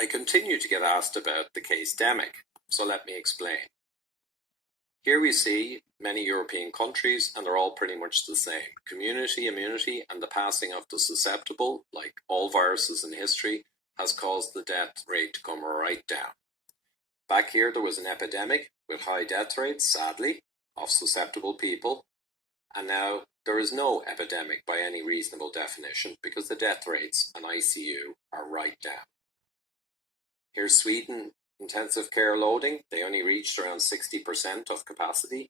I continue to get asked about the case-demic, so let me explain. Here we see many European countries, and they're all pretty much the same. Community immunity and the passing of the susceptible, like all viruses in history, has caused the death rate to come right down. Back here there was an epidemic with high death rates, sadly, of susceptible people, and now there is no epidemic by any reasonable definition because the death rates and ICU are right down. Here's Sweden intensive care loading. They only reached around 60% of capacity,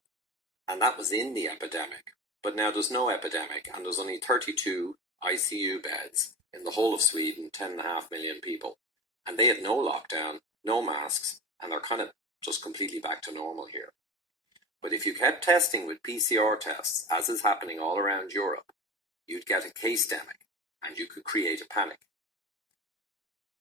and that was in the epidemic. But now there's no epidemic, and there's only 32 ICU beds in the whole of Sweden, 10.5 million people. And they had no lockdown, no masks, and they're kind of just completely back to normal here. But if you kept testing with PCR tests, as is happening all around Europe, you'd get a case-demic, and you could create a panic.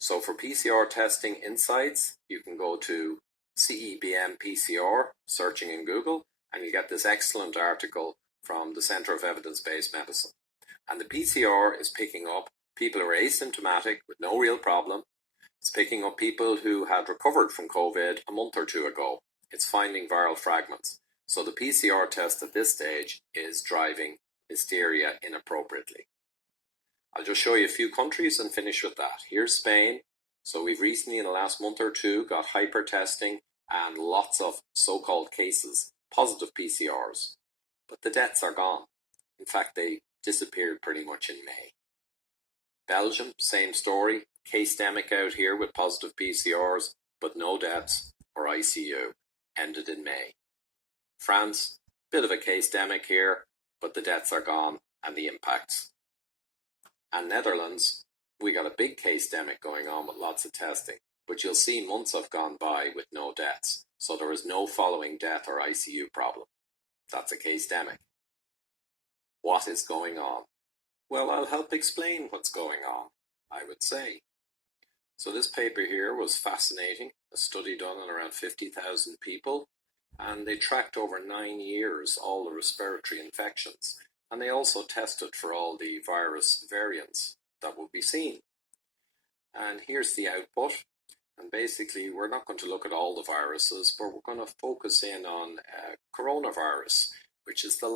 So for PCR testing insights, you can go to CEBM PCR, searching in Google, and you get this excellent article from the Centre of Evidence-Based Medicine. And the PCR is picking up people who are asymptomatic with no real problem. It's picking up people who had recovered from COVID a month or two ago. It's finding viral fragments. So the PCR test at this stage is driving hysteria inappropriately. I'll just show you a few countries and finish with that. Here's Spain. So we've recently, in the last month or two, got hyper testing and lots of so-called cases, positive PCRs. But the deaths are gone. In fact, they disappeared pretty much in May. Belgium, same story. Case-demic out here with positive PCRs, but no deaths or ICU. Ended in May. France, bit of a case-demic here, but the deaths are gone and the impacts. And Netherlands, we got a big case-demic going on with lots of testing, but you'll see months have gone by with no deaths, so there is no following death or ICU problem. That's a case-demic. What is going on? Well, I'll help explain what's going on, I would say. So this paper here was fascinating, a study done on around 50,000 people, and they tracked over 9 years all the respiratory infections. And they also tested for all the virus variants that would be seen. And here's the output. And basically, we're not going to look at all the viruses, but we're going to focus in on coronavirus, which is the